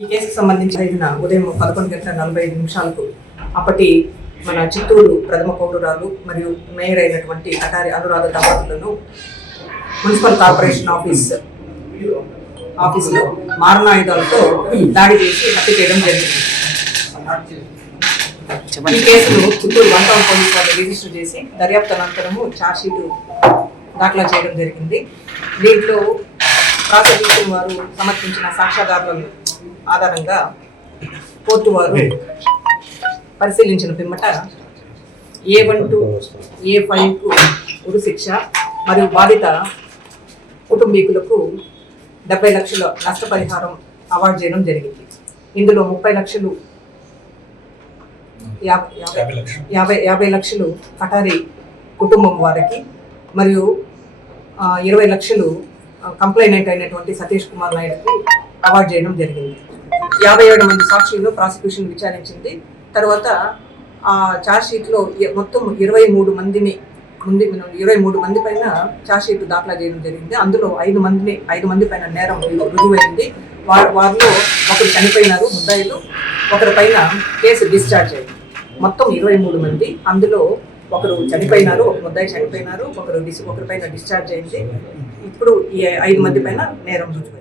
ఈ కేసుకు సంబంధించి ఉదయం 11:45 అప్పటి మన చిత్తూరు ప్రథమ పౌరురాలు మరియు మేయర్ అయినటువంటి కటారి అనురాధ దంపతులను మున్సిపల్ కార్పొరేషన్ ఆఫీసులో మారణాయుధాలతో దాడి చేసి హత్య చేయడం జరిగింది. ఈ కేసును చిత్తూరు 1 టౌన్ పోలీసు వాళ్ళు రిజిస్టర్ చేసి దర్యాప్తు అనంతరము ఛార్జ్షీట్ దాఖలా చేయడం జరిగింది. దీంట్లో ప్రాసిక్యూషన్ వారు సమర్పించిన సాక్ష్యాధారాల ఆధారంగా కోర్టు వారు పరిశీలించిన పిమ్మట A1 to A5కు ఉరి శిక్ష మరియు బాధిత కుటుంబీకులకు 70 లక్షల నష్టపరిహారం అవార్డు చేయడం జరిగింది. ఇందులో 30 లక్షలు 50 లక్షలు కటారి కుటుంబం వారికి మరియు 20 లక్షలు కంప్లైనెంట్ అయినటువంటి సతీష్ కుమార్ నాయుడుకి అవార్డు చేయడం జరిగింది. 57 మంది సాక్షులను ప్రాసిక్యూషన్ విచారించింది. తర్వాత ఆ ఛార్జ్షీట్లో మొత్తం 23 మంది పైన ఛార్జ్షీట్ దాఖలా చేయడం జరిగింది. అందులో 5 మంది పైన నేరం రుజువైంది. వారిలో ఒకరు చనిపోయినారు ముద్దాయిలు, ఒకరి పైన కేసు డిశ్చార్జ్ అయింది. మొత్తం 23 మంది, అందులో ఒకరు చనిపోయినారు, ఒక ముద్దాయి చనిపోయినారు, ఒకరి పైన డిశ్చార్జ్ అయింది. ఇప్పుడు ఈ 5 మంది పైన నేరం రుజువైంది.